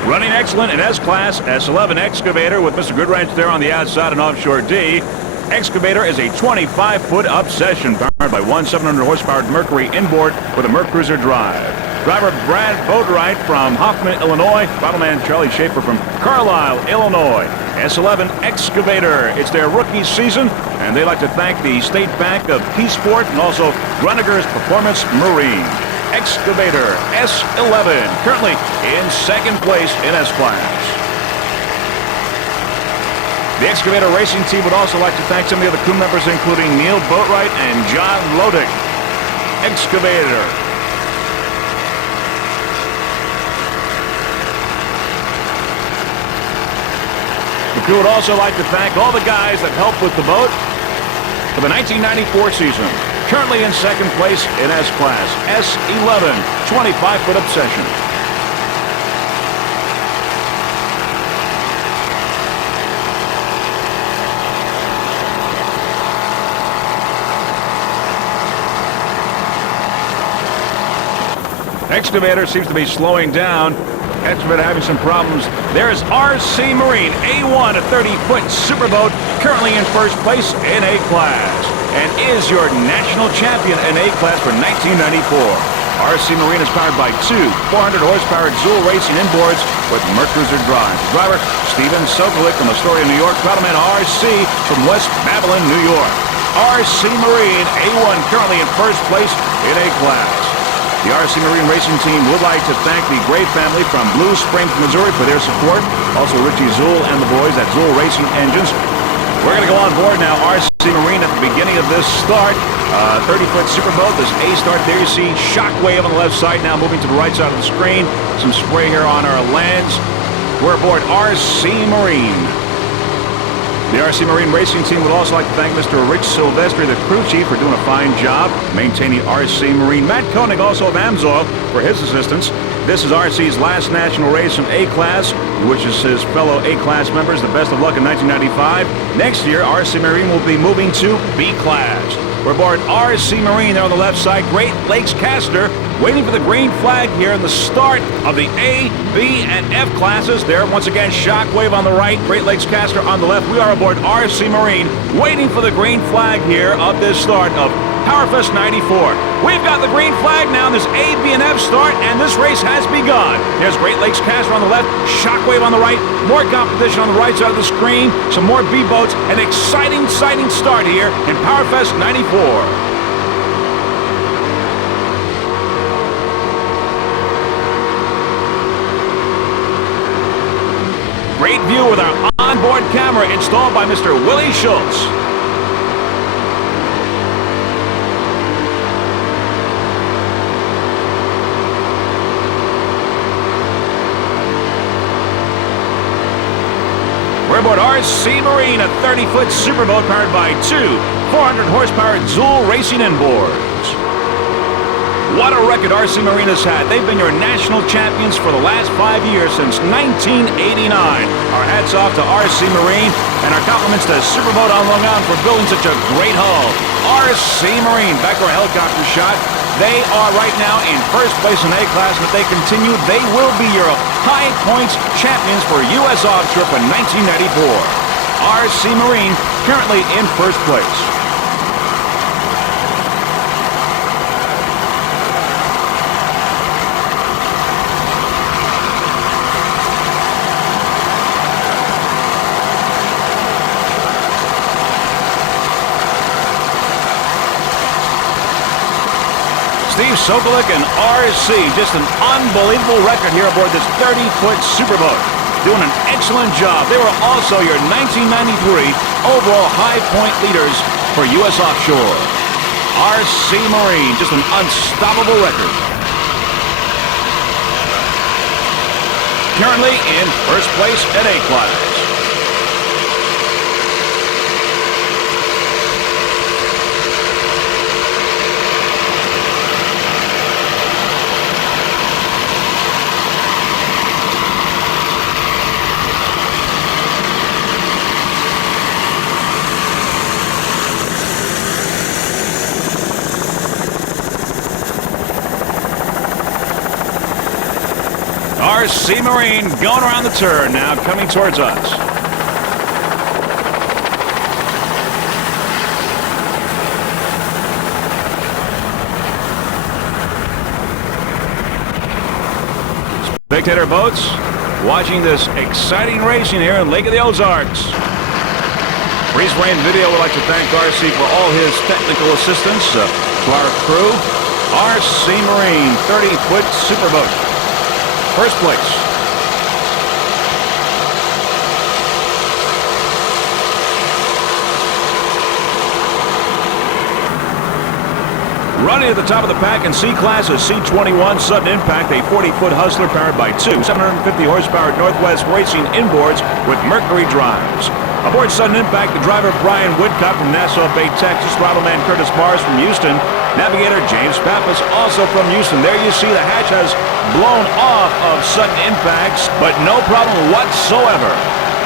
Running excellent in S-Class, S11 Excavator with Mr. Goodwrench there on the outside and Offshore D. Excavator is a 25-foot obsession powered by one 700-horsepower Mercury inboard with a Mercruiser drive. Driver Brad Boatwright from Hoffman, Illinois. Bottleman Charlie Schaefer from Carlisle, Illinois. S11 Excavator. It's their rookie season, and they'd like to thank the State Bank of Keysport and also Gruniger's Performance Marine. Excavator S11, currently in second place in S-Class. The Excavator racing team would also like to thank some of the other crew members, including Neil Boatwright and John Lodick. Excavator. The crew would also like to thank all the guys that helped with the boat for the 1994 season. Currently in second place in S-Class, S11, 25-foot obsession. Excavator seems to be slowing down. Excavator having some problems. There's RC Marine, A1, a 30-foot superboat, currently in first place in A-Class, and is your national champion in A-Class for 1994. RC Marine is powered by two 400-horsepower dual racing inboards with Mercruiser drive. Driver Steven Sokolik from Astoria, New York. Paddleman RC from West Babylon, New York. RC Marine, A1, currently in first place in A-Class. The RC Marine Racing Team would like to thank the Gray family from Blue Springs, Missouri for their support. Also Richie Zool and the boys at Zool Racing Engines. We're going to go on board now. RC Marine at the beginning of this start. 30-foot superboat. This A start there. You see Shockwave on the left side now moving to the right side of the screen. Some spray here on our lands. We're aboard RC Marine. The RC Marine Racing Team would also like to thank Mr. Rich Silvestri, the crew chief, for doing a fine job maintaining RC Marine. Matt Koenig, also of Amsoil, for his assistance. This is RC's last national race from A-Class. He wishes his fellow A-Class members the best of luck in 1995. Next year, RC Marine will be moving to B-Class. We're aboard RC Marine there on the left side. Great Lakes Caster waiting for the green flag here in the start of the A, B, and F classes. There, once again, Shockwave on the right, Great Lakes Caster on the left. We are aboard RC Marine waiting for the green flag here of this start of Powerfest 94. We've got the green flag now in this A, B, and F start, and this race has begun. There's Great Lakes Caster on the left, Shockwave on the right, more competition on the right side of the screen, some more B boats, an exciting start here in Powerfest 94. Great view with our onboard camera installed by Mr. Willie Schultz. We're aboard RC Marine, a 30-foot superboat powered by two 400-horsepower dual racing inboards. What a record RC Marine has had. They've been your national champions for the last 5 years, since 1989. Our hats off to RC Marine, and our compliments to Superboat on Long Island for building such a great hull. RC Marine, back to our helicopter shot. They are right now in first place in A-Class, and if they continue, they will be your high points champions for U.S. Offshore for 1994. RC Marine currently in first place. Steve Sokolik and RC, just an unbelievable record here aboard this 30-foot superboat. Doing an excellent job. They were also your 1993 overall high point leaders for U.S. Offshore. RC Marine, just an unstoppable record. Currently in first place at A class. RC Marine going around the turn now, coming towards us. Spectator boats watching this exciting racing here in Lake of the Ozarks. Freeze Rain Video would like to thank RC for all his technical assistance. To our crew, RC Marine 30-foot superboat. First place. Running at the top of the pack in C class is C21 Sudden Impact, a 40-foot Hustler powered by two 750 horsepower Northwest Racing inboards with Mercury drives. Aboard Sudden Impact, the driver Brian Woodcock from Nassau Bay, Texas, Throttle Man Curtis Mars from Houston, navigator James Pappas also from Houston. There you see the hatch has blown off of Sudden Impacts, but no problem whatsoever.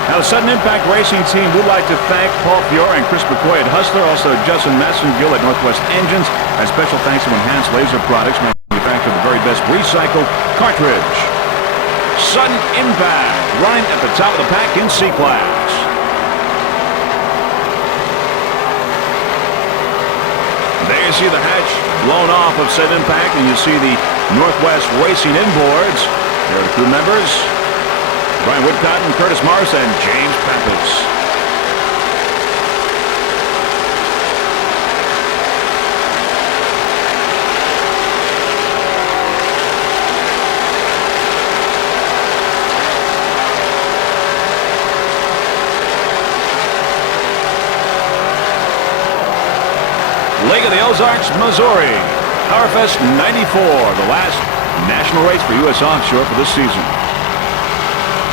Now, the Sudden Impact Racing team would like to thank Paul Fiore and Chris McCoy at Hustler, also Justin Massonville at Northwest Engines, and special thanks to Enhanced Laser Products, manufacture the very best recycled cartridge. Sudden Impact running at the top of the pack in C class. There you see the hatch blown off of Sudden Impact, and you see the Northwest Racing inboards. There are the crew members, Brian Woodcott and Curtis Mars and James Pappas. Lake of the Ozarks, Missouri. Powerfest 94, the last national race for U.S. Offshore for this season.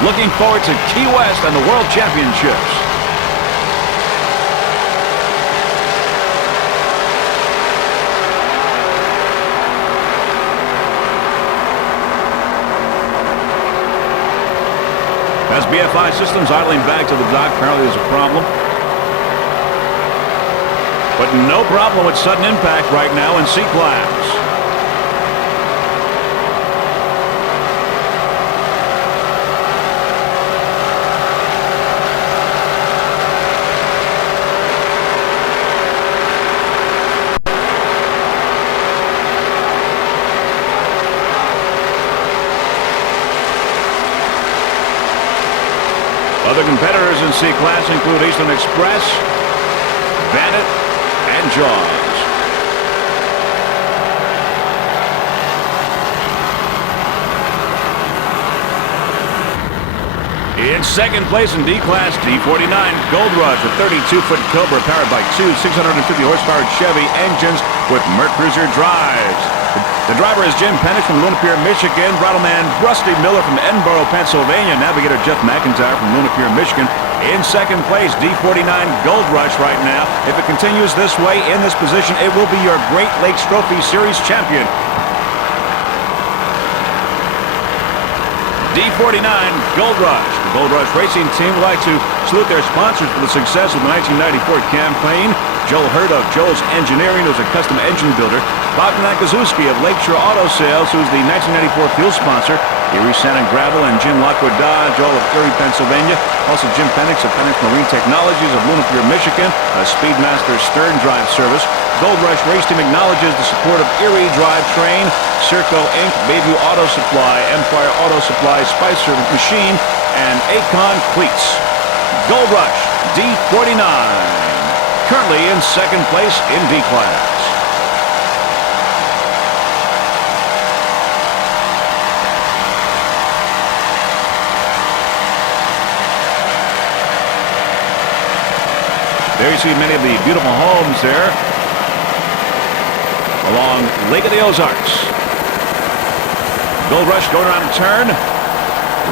Looking forward to Key West and the World Championships. As BFI Systems idling back to the dock, apparently there's a problem. But no problem with Sudden Impact right now in C class. Other competitors in C class include Eastern Express, Bandit, and Jaws. In second place in D class, D49 Gold Rush, a 32-foot Cobra powered by two 650 horsepower Chevy engines with Mercruiser drives. The driver is Jim Pennick from Luna Pier, Michigan. Rattleman Rusty Miller from Edinburgh, Pennsylvania. Navigator Jeff McIntyre from Luna Pier, Michigan. In second place, D49 Gold Rush right now. If it continues this way in this position, it will be your Great Lakes Trophy Series champion. D49 Gold Rush. The Gold Rush Racing Team would like to salute their sponsors for the success of the 1994 campaign. Joel Hurd of Joel's Engineering, who's a custom engine builder. Bob Nakazuski of Lakeshore Auto Sales, who's the 1994 fuel sponsor. Erie Sand and Gravel, and Jim Lockwood Dodge, all of Erie, Pennsylvania. Also Jim Penix of Penix Marine Technologies of Luna Pier, Michigan. Speedmaster Stern Drive Service. Gold Rush Race Team acknowledges the support of Erie Drivetrain, Circo Inc., Bayview Auto Supply, Empire Auto Supply, Spicer Machine, and Acon Cleats. Gold Rush D49, currently in second place in D class. There you see many of the beautiful homes there. along Lake of the Ozarks. Gold Rush going around the turn.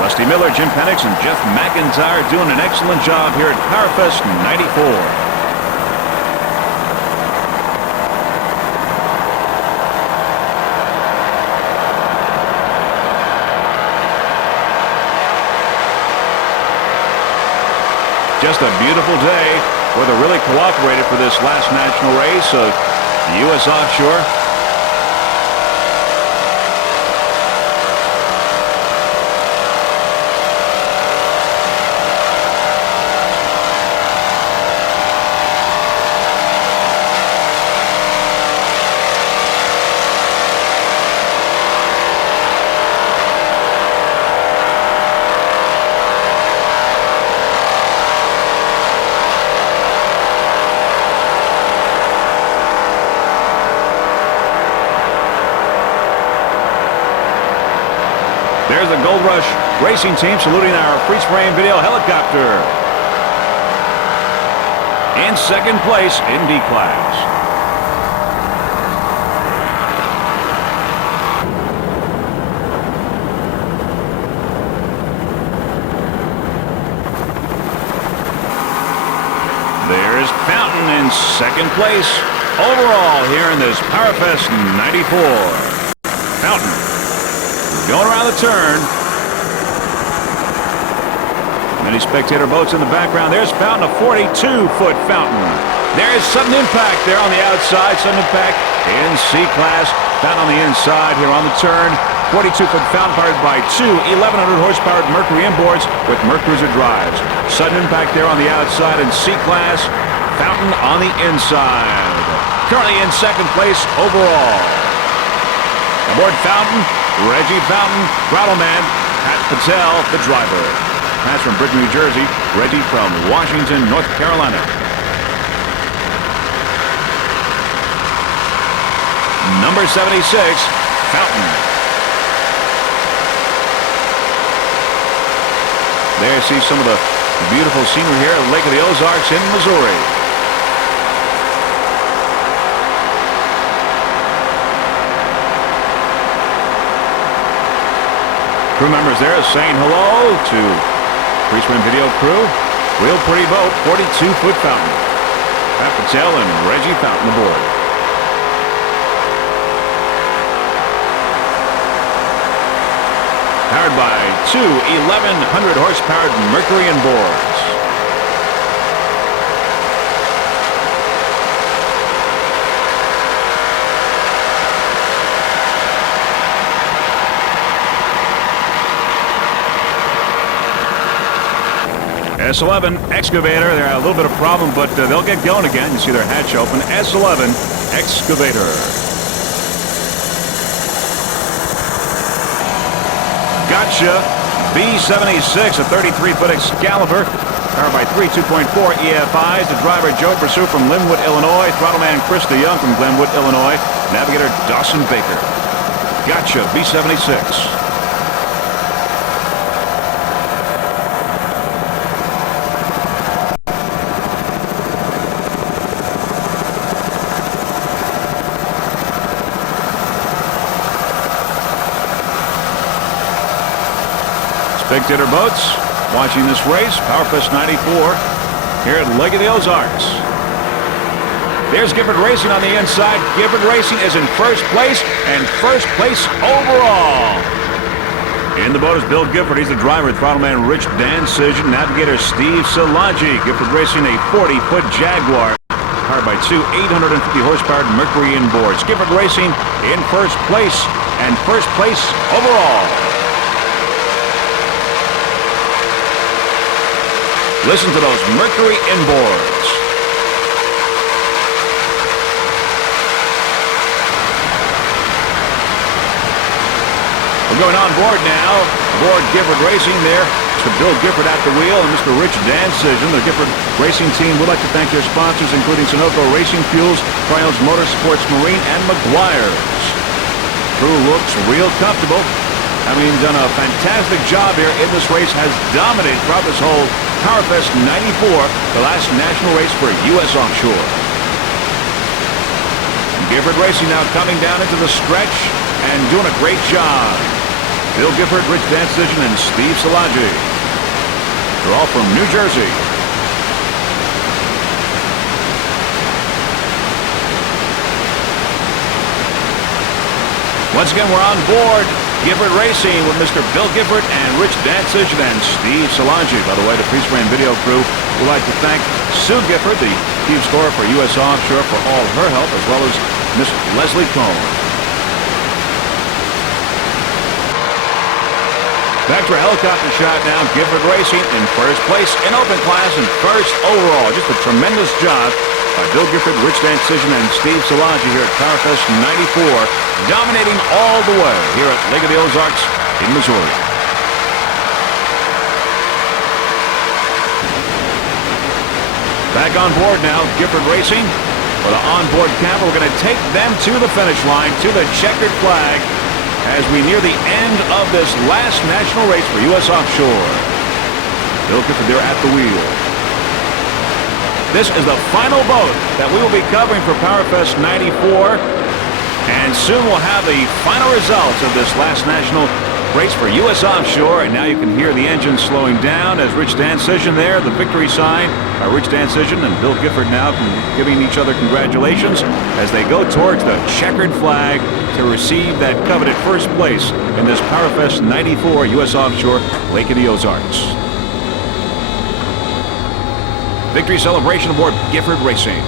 Rusty Miller, Jim Penix, and Jeff McIntyre doing an excellent job here at Powerfest 94. Just a beautiful day. Weather really cooperated for this last national race of the U.S. Offshore. There's the Gold Rush racing team saluting our freeze frame video helicopter. In second place in D class. There's Fountain in second place overall here in this Powerfest 94. Fountain going around the turn. Many spectator boats in the background. There's Fountain, a 42-foot Fountain. There's Sudden Impact there on the outside. Sudden Impact in C-Class. Fountain on the inside here on the turn. 42-foot Fountain powered by two 1,100-horsepower Mercury inboards with Mercruiser drives. Sudden Impact there on the outside in C-Class. Fountain on the inside. Currently in second place overall. Aboard Fountain, Reggie Fountain, Throttle Man, Pat Patel, the driver. Pat's from Britain, New Jersey. Reggie from Washington, North Carolina. Number 76, Fountain. There, see some of the beautiful scenery here at Lake of the Ozarks in Missouri. Crew members there saying hello to pre-swim video crew. Real pretty boat, 42-foot Fountain. Pat Patel and Reggie Fountain aboard. Powered by two 1,100-horsepower Mercury inboards. S11 Excavator, they're a little bit of a problem, but they'll get going again. You see their hatch open. S11 Excavator. Gotcha. B76, a 33-foot Excalibur. Powered by three 2.4 EFIs. The driver, Joe Pursuit from Linwood, Illinois. Throttleman, Chris DeYoung from Glenwood, Illinois. Navigator, Dawson Baker. Gotcha. B76. Spectator boats watching this race, Powerfest 94, here at Lake of the Ozarks. There's Gifford Racing on the inside. Gifford Racing is in first place, and first place overall. In the boat is Bill Gifford. He's the driver. Throttleman Rich Dancision, navigator Steve Szilagyi. Gifford Racing, a 40-foot Jaguar, powered by two 850-horsepower Mercury inboards. Gifford Racing in first place, and first place overall. Listen to those Mercury inboards. We're going on board now. Aboard Gifford Racing there. Mr. Bill Gifford at the wheel and Mr. Rich Dancision. The Gifford Racing team would like to thank their sponsors, including Sunoco Racing Fuels, Trials Motorsports Marine, and McGuire's. Crew looks real comfortable. Done a fantastic job here in this race, has dominated throughout this whole Powerfest 94, the last national race for U.S. Offshore. Gifford Racing now coming down into the stretch and doing a great job. Bill Gifford, Rich Decision, and Steve Szilagyi. They're all from New Jersey. Once again, we're on board Gifford Racing with Mr. Bill Gifford and Rich Decision and Steve Szilagyi. By the way, the pre-spray and video crew would like to thank Sue Gifford, the chief scorer for U.S. Offshore, for all her help, as well as Miss Leslie Cohn. Back to a helicopter shot now. Gifford Racing in first place in open class and first overall. Just a tremendous job by Bill Gifford, Rich Decision, and Steve Szilagyi here at Powerfest 94, dominating all the way here at Lake of the Ozarks in Missouri. Back on board now, Gifford Racing. For the onboard camera, we're going to take them to the finish line, to the checkered flag, as we near the end of this last national race for U.S. Offshore. Bill Gifford there at the wheel. This is the final boat that we will be covering for Powerfest 94. And soon we'll have the final results of this last national race for U.S. Offshore. And now you can hear the engine slowing down as Rich Decision there, the victory sign by Rich Decision and Bill Gifford now giving each other congratulations as they go towards the checkered flag to receive that coveted first place in this Powerfest 94 U.S. Offshore Lake of the Ozarks. Victory celebration aboard Gifford Racing.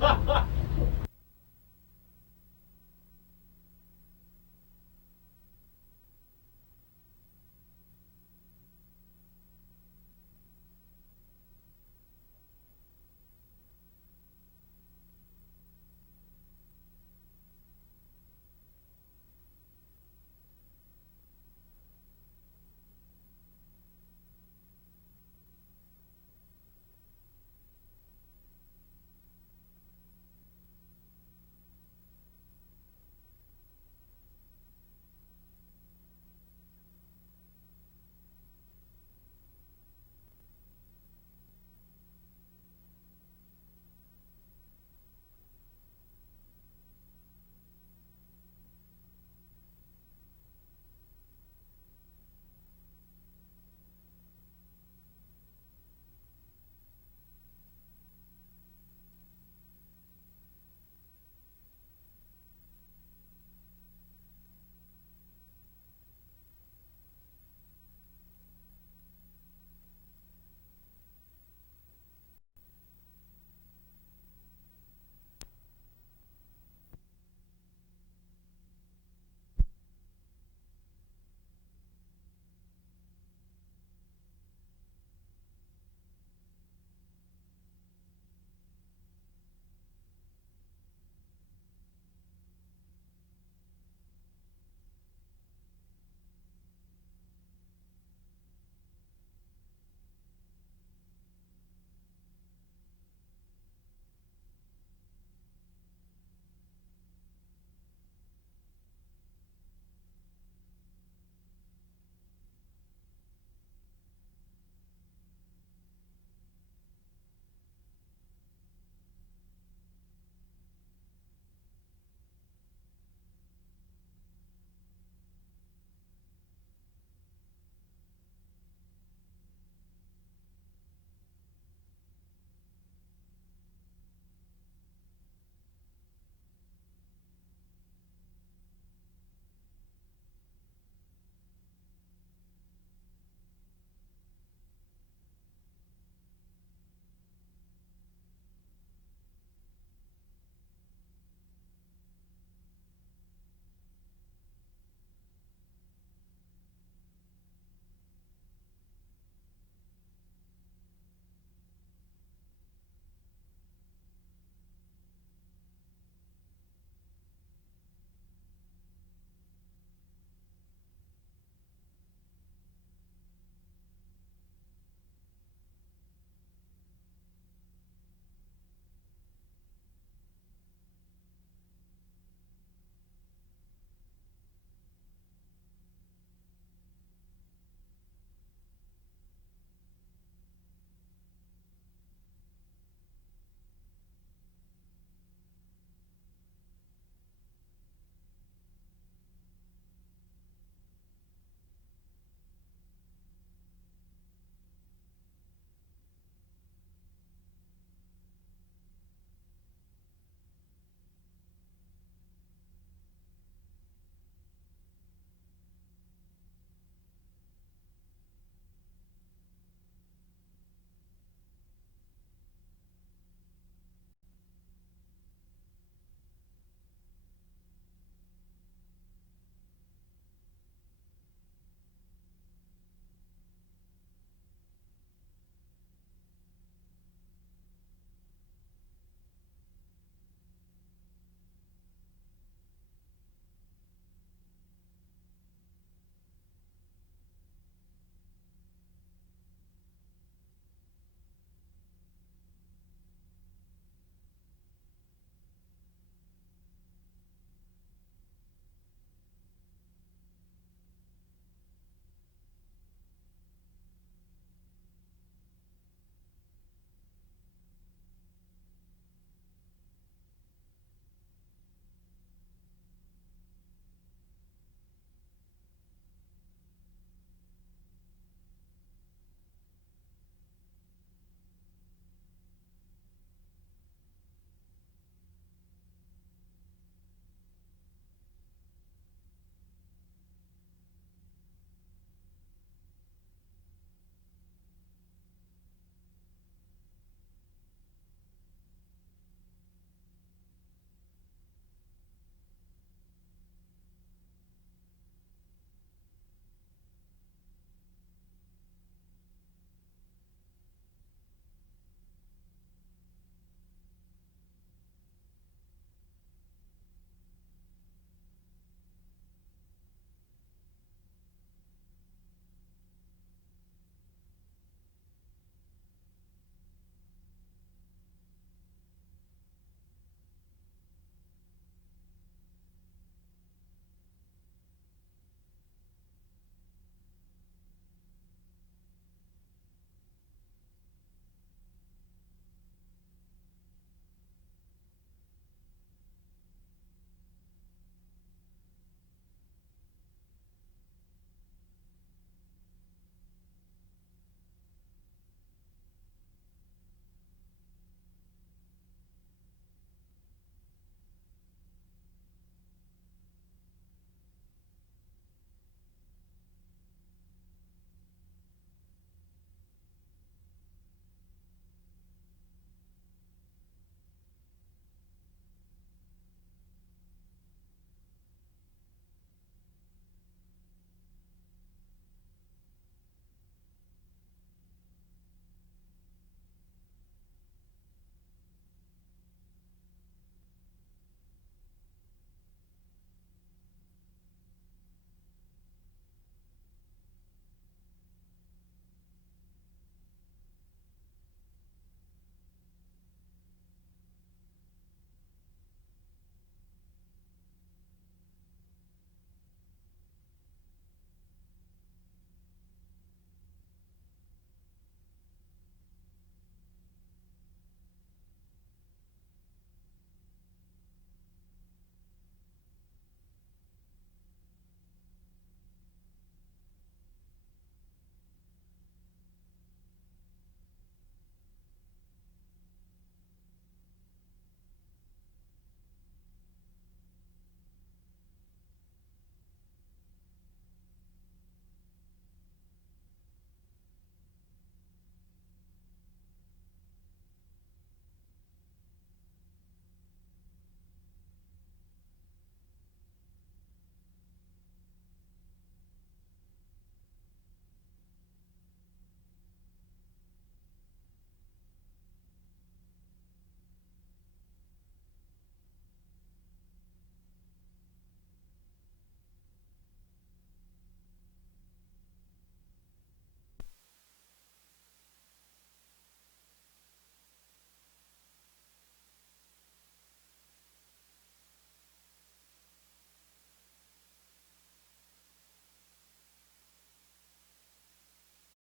Ha ha!